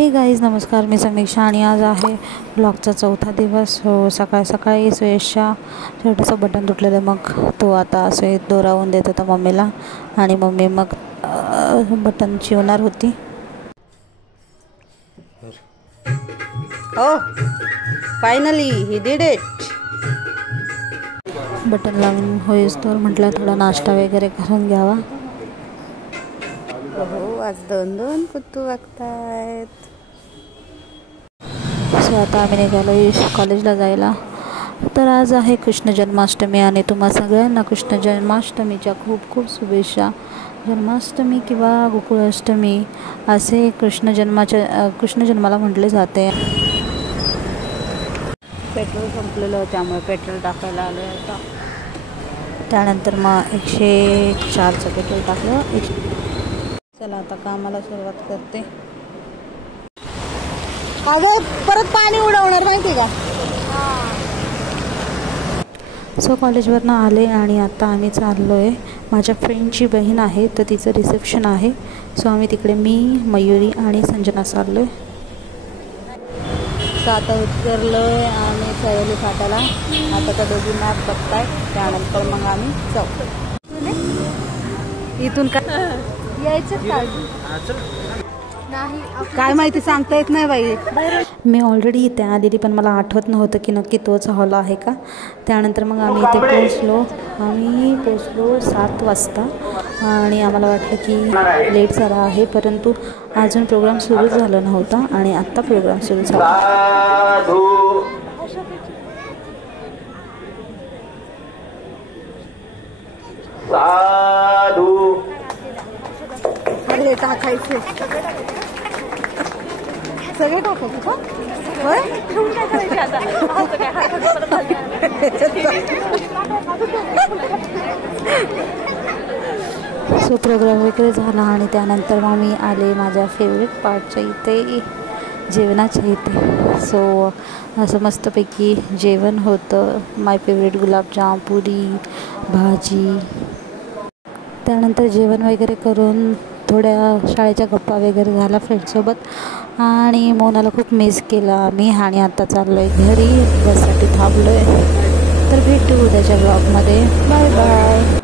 हे गाईज नमस्कार, मी समीक्षा आणि आज आहे ब्लॉगचा चौथा दिवस. हो, सकाळी सकाळी सुयशचा छोटंसं बटन तुटलेलं, मग तो आता सुयश दोरावून देत होता मम्मीला आणि मम्मी मग बटन शिवणार होती. Oh, finally he did it. Button लावून होईस तर म्हटलं थोडा नाश्ता वगैरे करून घ्यावा. हो, आज दोन कुत्तू वागतायत. सो आता आम्ही निघालो कॉलेजला जायला. तर आज आहे कृष्ण जन्माष्टमी आणि तुम्हा सगळ्यांना कृष्ण जन्माष्टमीच्या खूप खूप शुभेच्छा. जन्माष्टमी किंवा गोकुळाष्टमी असे कृष्ण जन्माला म्हटले जाते. पेट्रोल संपलेलं त्यामुळे पेट्रोल टाकायला आलो आता. त्यानंतर मग 104चं पेट्रोल टाकलं. चला आता कामाला सुरुवात करते. अगं परत पाणी उडवणार माहिती का. सो कॉलेजवरनं आले आणि आता आम्ही चाललो आहे. माझ्या फ्रेंडची बहीण आहे तर तिचं रिसेप्शन आहे. सो आम्ही तिकडे मी, मयुरी आणि संजना चाललो आहे. आता उतरलो आहे आणि सैली फाटाला. आता त्या दोघी मॅप बघताय. त्यानंतर मग आम्ही जाऊ. इथून काय यायचं नाही काय माहिती सांगता येत नाही बाई. मी ऑलरेडी इथे आलेली पण मला आठवत नव्हतं की नक्की तोच हॉल आहे का. त्यानंतर मग आम्ही इथे पोचलो 7 वाजता आणि आम्हाला वाटलं की लेट झाला आहे, परंतु अजून प्रोग्राम सुरू झाला नव्हता आणि आत्ता प्रोग्राम सुरू झाला. टाकायचे सगळे टाकायचे का. सो प्रोग्राम वगैरे झाला आणि त्यानंतर मग मी आले माझ्या फेवरेट पार्टच्या इथे, जेवणाच्या इथे. सो असं मस्तपैकी जेवण होतं. माय फेवरेट गुलाबजाम, पुरी, भाजी. त्यानंतर जेवण वगैरे करून थोड्या शाळेच्या गप्पा वगैरे झाला फ्रेंडसोबत आणि मोनाला खूप मिस केला मी. आणि आता चाललो आहे घरी, बससाठी थांबलो आहे. तर भेटू उद्याच्या ब्लॉगमध्ये. Bye bye.